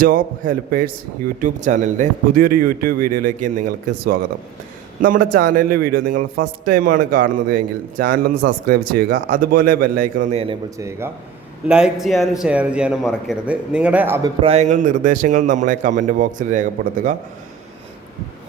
Job helpers YouTube ചാനലിന്റെ പുതിയൊരു YouTube വീഡിയോയിലേക്ക് നിങ്ങൾക്ക് സ്വാഗതം. നമ്മുടെ ചാനലിലെ വീഡിയോ നിങ്ങൾ ഫസ്റ്റ് ടൈമാണ് കാണുന്നത് എങ്കിൽ ചാനലൊന്ന് സബ്സ്ക്രൈബ് ചെയ്യുക അതുപോലെ ബെല്ലൈക്കൺ ഒന്ന് എനേബിൾ ചെയ്യുക. ലൈക്ക് ചെയ്യാനും ഷെയർ ചെയ്യാനും മറക്കരുത്. നിങ്ങളുടെ അഭിപ്രായങ്ങൾ നിർദ്ദേശങ്ങൾ നമ്മളെ കമന്റ് ബോക്സിൽ രേഖപ്പെടുത്തുക.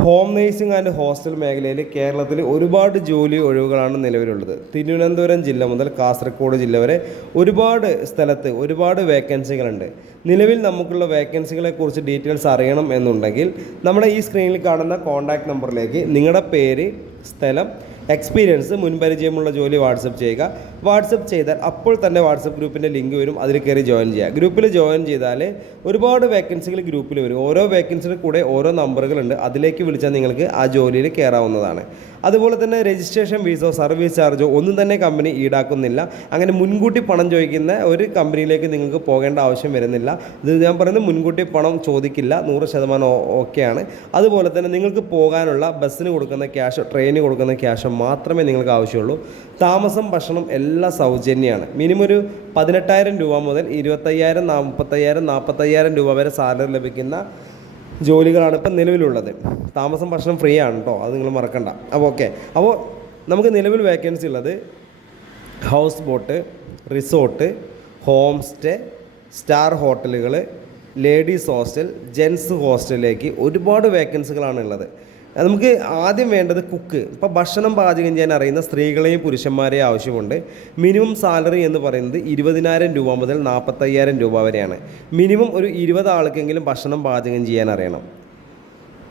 ഹോം നേഴ്സിംഗ് ആൻഡ് ഹോസ്റ്റൽ മേഖലയിൽ കേരളത്തിൽ ഒരുപാട് ജോലി ഒഴിവുകളാണ് നിലവിലുള്ളത്. തിരുവനന്തപുരം ജില്ല മുതൽ കാസർഗോഡ് ജില്ല വരെ ഒരുപാട് സ്ഥലത്ത് ഒരുപാട് വേക്കൻസികളുണ്ട്. നിലവിൽ നമുക്കുള്ള വേക്കൻസികളെ കുറിച്ച് ഡീറ്റെയിൽസ് അറിയണം എന്നുണ്ടെങ്കിൽ നമ്മുടെ ഈ സ്ക്രീനിൽ കാണുന്ന കോൺടാക്ട് നമ്പറിലേക്ക് നിങ്ങളുടെ പേര് സ്ഥലം എക്സ്പീരിയൻസ് മുൻപരിചയമുള്ള ജോലി വാട്സപ്പ് ചെയ്യുക. വാട്സപ്പ് ചെയ്താൽ അപ്പോൾ തന്നെ വാട്സപ്പ് ഗ്രൂപ്പിന്റെ ലിങ്ക് വരും അതിൽ കയറി ജോയിൻ ചെയ്യുക. ഗ്രൂപ്പിൽ ജോയിൻ ചെയ്താൽ ഒരുപാട് വേക്കൻസികൾ ഗ്രൂപ്പിൽ വരും. ഓരോ വേക്കൻസിയുടെ കൂടെ ഓരോ നമ്പറുകളുണ്ട് അതിലേക്ക് വിളിച്ചാൽ നിങ്ങൾക്ക് ആ ജോലിയിൽ കയറാവുന്നതാണ്. അതുപോലെ തന്നെ രജിസ്ട്രേഷൻ ഫീസോ സർവീസ് ചാർജോ ഒന്നും തന്നെ കമ്പനി ഈടാക്കുന്നില്ല. അങ്ങനെ മുൻകൂട്ടി പണം ചോദിക്കുന്ന ഒരു കമ്പനിയിലേക്ക് നിങ്ങൾക്ക് പോകേണ്ട ആവശ്യം വരുന്നില്ല. ഇത് ഞാൻ പറയുന്നത് മുൻകൂട്ടി പണം ചോദിക്കില്ല. നൂറ് ശതമാനം ഓക്കെയാണ്. അതുപോലെ തന്നെ നിങ്ങൾക്ക് പോകാനുള്ള ബസ്സിന് കൊടുക്കുന്ന ക്യാഷ് ട്രെയിനിന് കൊടുക്കുന്ന ക്യാഷോ മാത്രമേ നിങ്ങൾക്ക് ആവശ്യമുള്ളൂ. താമസം ഭക്ഷണം എല്ലാം സൗജന്യമാണ് മിനിമം ഒരു പതിനെട്ടായിരം രൂപ മുതൽ ഇരുപത്തയ്യായിരം നാൽപ്പത്തയ്യായിരം നാൽപ്പത്തയ്യായിരം രൂപ വരെ സാലറി ലഭിക്കുന്ന ജോലികളാണ് ഇപ്പം നിലവിലുള്ളത്. താമസം ഭക്ഷണം ഫ്രീ ആണ് കേട്ടോ അത് നിങ്ങൾ മറക്കണ്ട. അപ്പോൾ ഓക്കെ അപ്പോൾ നമുക്ക് നിലവിൽ വേക്കൻസി ഉള്ളത് house boat resort home stay star ഹോട്ടലുകൾ ലേഡീസ് ഹോസ്റ്റൽ ജെൻസ് ഹോസ്റ്റലിലേക്ക് ഒരുപാട് വേക്കൻസികളാണ് ഉള്ളത്. നമുക്ക് ആദ്യം വേണ്ടത് കുക്ക് ഇപ്പോൾ ഭക്ഷണം പാചകം ചെയ്യാൻ അറിയുന്ന സ്ത്രീകളെയും പുരുഷന്മാരെയും ആവശ്യമുണ്ട്. മിനിമം സാലറി എന്ന് പറയുന്നത് ഇരുപതിനായിരം രൂപ മുതൽ നാൽപ്പത്തയ്യായിരം രൂപ വരെയാണ്. മിനിമം ഒരു ഇരുപത് ആൾക്കെങ്കിലും ഭക്ഷണം പാചകം ചെയ്യാൻ അറിയണം.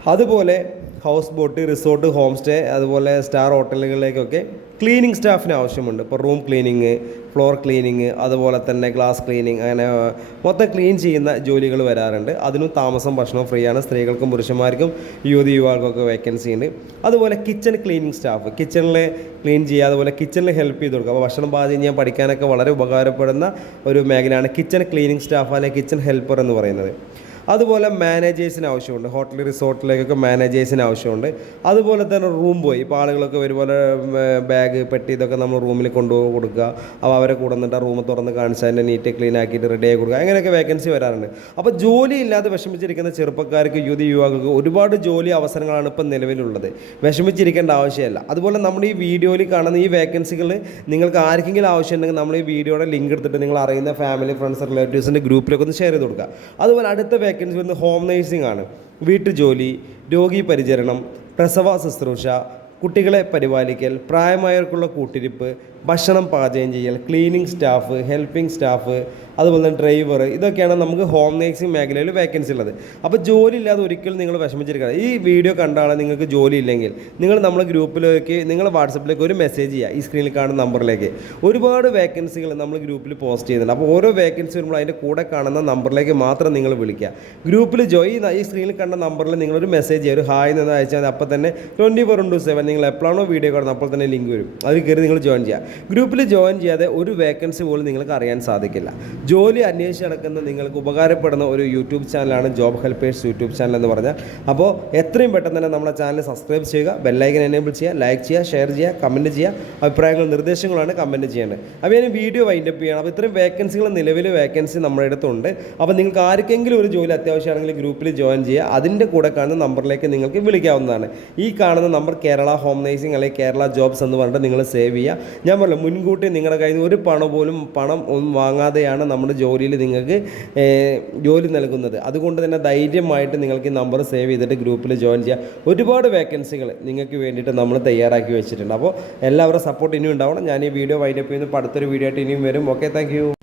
അതുപോലെ house boat resort home stay അതുപോലെ സ്റ്റാർ ഹോട്ടലുകളിലേക്കൊക്കെ ക്ലീനിങ് സ്റ്റാഫിന് ആവശ്യമുണ്ട്. ഇപ്പോൾ റൂം ക്ലീനിങ് ഫ്ലോർ ക്ലീനിങ് അതുപോലെ തന്നെ ഗ്ലാസ് ക്ലീനിങ് അങ്ങനെ മൊത്തം ക്ലീൻ ചെയ്യുന്ന ജോലികൾ വരാറുണ്ട്. അതിനും താമസം ഭക്ഷണം ഫ്രീ ആണ് സ്ത്രീകൾക്കും പുരുഷന്മാർക്കും യുവതി യുവാക്കൾക്കൊക്കെ വേക്കൻസി ഉണ്ട്. അതുപോലെ കിച്ചൺ ക്ലീനിങ് സ്റ്റാഫ് കിച്ചണിൽ ക്ലീൻ ചെയ്യുക അതുപോലെ കിച്ചണിൽ ഹെൽപ്പ് ചെയ്ത് കൊടുക്കുക. അപ്പോൾ ഭക്ഷണം പാചകം ചെയ്യാൻ പഠിക്കാനൊക്കെ വളരെ ഉപകാരപ്പെടുന്ന ഒരു മേഖലയാണ് കിച്ചൺ ക്ലീനിങ് സ്റ്റാഫ് അല്ലെങ്കിൽ കിച്ചൺ ഹെൽപ്പർ എന്ന് പറയുന്നത്. അതുപോലെ മാനേജേഴ്സിന് ആവശ്യമുണ്ട്. ഹോട്ടൽ റിസോർട്ടിലേക്കൊക്കെ മാനേജേഴ്സിന് ആവശ്യമുണ്ട്. അതുപോലെ തന്നെ റൂം ബോയ് ഇപ്പോൾ ആളുകളൊക്കെ ഒരുപോലെ ബാഗ് പെട്ടി ഇതൊക്കെ നമ്മൾ റൂമിൽ കൊണ്ടുപോയി കൊടുക്കുക. അപ്പോൾ അവരെ കൂടെ നിന്നിട്ട് റൂം തുറന്ന് കാണിച്ച് അതിന്റെ നീറ്റ് ക്ലീൻ ആക്കിയിട്ട് റെഡി ആയി കൊടുക്കുക. അങ്ങനെയൊക്കെ വേക്കൻസി വരാറുണ്ട്. അപ്പോൾ ജോലി ഇല്ലാതെ വിഷമിച്ചിരിക്കുന്ന ചെറുപ്പക്കാർക്ക് യുവതി യുവാക്കൾക്ക് ഒരുപാട് ജോലി അവസരങ്ങളാണ് ഇപ്പം നിലവിലുള്ളത്. വിഷമിച്ചിരിക്കേണ്ട ആവശ്യമില്ല. അതുപോലെ നമ്മൾ ഈ വീഡിയോയിൽ കാണുന്ന ഈ വേക്കൻസികൾ നിങ്ങൾക്ക് ആർക്കെങ്കിലും ആവശ്യമുണ്ടെങ്കിൽ നമ്മൾ ഈ വീഡിയോയുടെ ലിങ്ക് എടുത്തിട്ട് നിങ്ങൾ അറിയുന്ന ഫാമിലി ഫ്രണ്ട്സ് റിലേറ്റീവ്സിന്റെ ഗ്രൂപ്പിലൊക്കെ ഒന്ന് ഷെയർ ചെയ്ത് കൊടുക്കുക. അതുപോലെ അടുത്ത വേക്കൻസി വരുന്നത് ഹോം നേഴ്സിംഗ് ആണ്. വീട്ടുജോലി രോഗി പരിചരണം പ്രസവ ശുശ്രൂഷ കുട്ടികളെ പരിപാലിക്കൽ പ്രായമായവർക്കുള്ള കൂട്ടിരിപ്പ് ഭക്ഷണം പാചകം ചെയ്യൽ ക്ലീനിങ് സ്റ്റാഫ് ഹെൽപ്പിംഗ് സ്റ്റാഫ് അതുപോലെ തന്നെ ഡ്രൈവർ ഇതൊക്കെയാണ് നമുക്ക് ഹോം നേഴ്സിംഗ് മേഖലയിൽ വേക്കൻസി ഉള്ളത്. അപ്പോൾ ജോലി ഇല്ലാതെ ഒരിക്കലും നിങ്ങൾ വിഷമിച്ചിരിക്കണം ഈ വീഡിയോ കണ്ടാണ് നിങ്ങൾക്ക് ജോലി ഇല്ലെങ്കിൽ നിങ്ങൾ നമ്മുടെ ഗ്രൂപ്പിലേക്ക് നിങ്ങൾ വാട്സപ്പിലേക്ക് ഒരു മെസ്സേജ് ചെയ്യുക ഈ സ്ക്രീനിൽ കാണുന്ന നമ്പറിലേക്ക് ഒരുപാട് വേക്കൻസികൾ നമ്മൾ ഗ്രൂപ്പിൽ പോസ്റ്റ് ചെയ്യുന്നുണ്ട്. അപ്പോൾ ഓരോ വേക്കൻസി വരുമ്പോൾ അതിന്റെ കൂടെ കാണുന്ന നമ്പറിലേക്ക് മാത്രം നിങ്ങൾ വിളിക്കുക. ഗ്രൂപ്പിൽ ജോയിൻ ഈ സ്ക്രീനിൽ കണ്ട നമ്പറിൽ നിങ്ങളൊരു മെസ്സേജ് ചെയ്യുക. ഒരു ഹായ് എന്ന് അയച്ചാൽ അപ്പോൾ തന്നെ ട്വന്റി ഫോർ ഇന്റു സെവൻ നിങ്ങൾ എപ്പോഴാണോ വീഡിയോ കാണുന്നത് അപ്പോൾ തന്നെ ലിങ്ക് വരും. അതിൽ കയറി നിങ്ങൾ ജോയിൻ ചെയ്യുക. ഗ്രൂപ്പിൽ ജോയിൻ ചെയ്യാതെ ഒരു വേക്കൻസി പോലും നിങ്ങൾക്ക് അറിയാൻ സാധിക്കില്ല. ജോലി അന്വേഷിച്ച് നടക്കുന്ന നിങ്ങൾക്ക് ഉപകാരപ്പെടുന്ന ഒരു യൂട്യൂബ് ചാനലാണ് ജോബ് ഹെൽപ്പേഴ്സ് യൂട്യൂബ് ചാനൽ എന്ന് പറഞ്ഞാൽ. അപ്പോൾ എത്രയും പെട്ടെന്ന് തന്നെ നമ്മുടെ ചാനൽ സബ്സ്ക്രൈബ് ചെയ്യുക ബെല്ലൈക്കൻ എനേബിൾ ചെയ്യുക ലൈക്ക് ചെയ്യുക ഷെയർ ചെയ്യുക കമന്റ് ചെയ്യുക അഭിപ്രായങ്ങൾ നിർദ്ദേശങ്ങളാണ് കമന്റ് ചെയ്യേണ്ടത്. അപ്പോൾ ഞാൻ വീഡിയോ വൈൻഡപ്പ് ചെയ്യണം. അപ്പോൾ ഇത്രയും വേക്കൻസികൾ നിലവിൽ വേക്കൻസി നമ്മുടെ അടുത്തുണ്ട്. അപ്പോൾ നിങ്ങൾക്ക് ആർക്കെങ്കിലും ഒരു ജോലി അത്യാവശ്യമാണെങ്കിൽ ഗ്രൂപ്പിൽ ജോയിൻ ചെയ്യുക. അതിന്റെ കൂടെ കാണുന്ന നമ്പറിലേക്ക് നിങ്ങൾക്ക് വിളിക്കാവുന്നതാണ്. ഈ കാണുന്ന നമ്പർ കേരള ഹോം നേഴ്സിംഗ് അല്ലെങ്കിൽ കേരള ജോബ്സ് എന്ന് പറഞ്ഞിട്ട് നിങ്ങൾ സേവ് ചെയ്യുക. ഞാൻ പറഞ്ഞു മുൻകൂട്ടി നിങ്ങളുടെ കയ്യിൽ നിന്ന് ഒരു പണം പോലും പണം ഒന്നും വാങ്ങാതെയാണ് നമ്മുടെ ജോലിയിൽ നിങ്ങൾക്ക് ജോലി നൽകുന്നത്. അതുകൊണ്ട് തന്നെ ധൈര്യമായിട്ട് നിങ്ങൾക്ക് ഈ നമ്പർ സേവ് ചെയ്തിട്ട് ഗ്രൂപ്പിൽ ജോയിൻ ചെയ്യുക. ഒരുപാട് വേക്കൻസികൾ നിങ്ങൾക്ക് വേണ്ടിയിട്ട് നമ്മൾ തയ്യാറാക്കി വെച്ചിട്ടുണ്ട്. അപ്പോൾ എല്ലാവരും സപ്പോർട്ട് ഇനിയും ഉണ്ടാവണം. ഞാൻ ഈ വീഡിയോ വൈൻഡപ്പ് ചെയ്യുന്നു. അടുത്തൊരു വീഡിയോ ആയിട്ട് ഇനിയും വരും. Okay thank